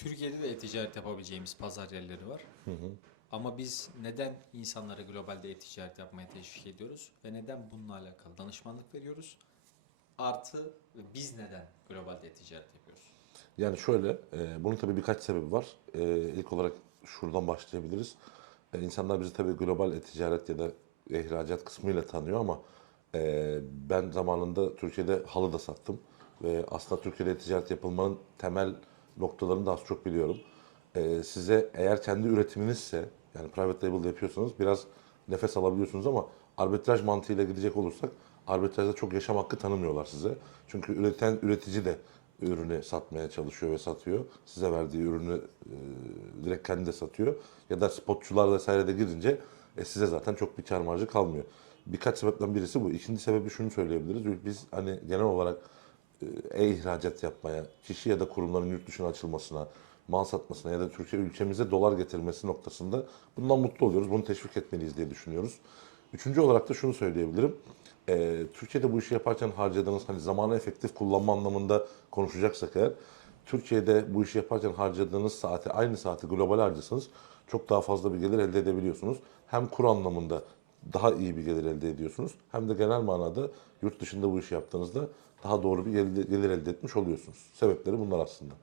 Türkiye'de de e-ticaret yapabileceğimiz pazar yerleri var. Ama biz neden insanları globalde e-ticaret yapmaya teşvik ediyoruz ve neden bununla alakalı danışmanlık veriyoruz? Artı biz neden globalde e-ticaret yapıyoruz? Yani şöyle, e, bunun tabii birkaç sebebi var. E, ilk olarak şuradan başlayabiliriz. E, insanlar bizi tabii global e-ticaret ya da ihracat kısmıyla tanıyor ama e, ben zamanında Türkiye'de halı da sattım. Ve aslında Türkiye'de ticaret yapılmanın temel noktalarını da az çok biliyorum. E, size eğer kendi üretiminizse, yani private label yapıyorsanız biraz nefes alabiliyorsunuz ama arbitraj mantığıyla gidecek olursak arbitrajda çok yaşam hakkı tanımıyorlar size. Çünkü üreten üretici de ürünü satmaya çalışıyor ve satıyor. Size verdiği ürünü e, direkt kendi de satıyor. Ya da spotçular vesaire de girince e, size zaten çok bir kar marjı kalmıyor. Birkaç sebepten birisi bu. İkinci sebebi şunu söyleyebiliriz. Biz hani genel olarak e-ihracat yapmaya, kişi ya da kurumların yurt dışına açılmasına, mal satmasına ya da Türkiye ülkemize dolar getirmesi noktasında bundan mutlu oluyoruz. Bunu teşvik etmeliyiz diye düşünüyoruz. Üçüncü olarak da şunu söyleyebilirim. Ee, Türkiye'de bu işi yaparken harcadığınız hani zamanı efektif kullanma anlamında konuşacaksak eğer Türkiye'de bu işi yaparken harcadığınız saati aynı saati global harcasanız çok daha fazla bir gelir elde edebiliyorsunuz. Hem kur anlamında daha iyi bir gelir elde ediyorsunuz hem de genel manada yurt dışında bu işi yaptığınızda daha doğru bir gelir elde etmiş oluyorsunuz. Sebepleri bunlar aslında.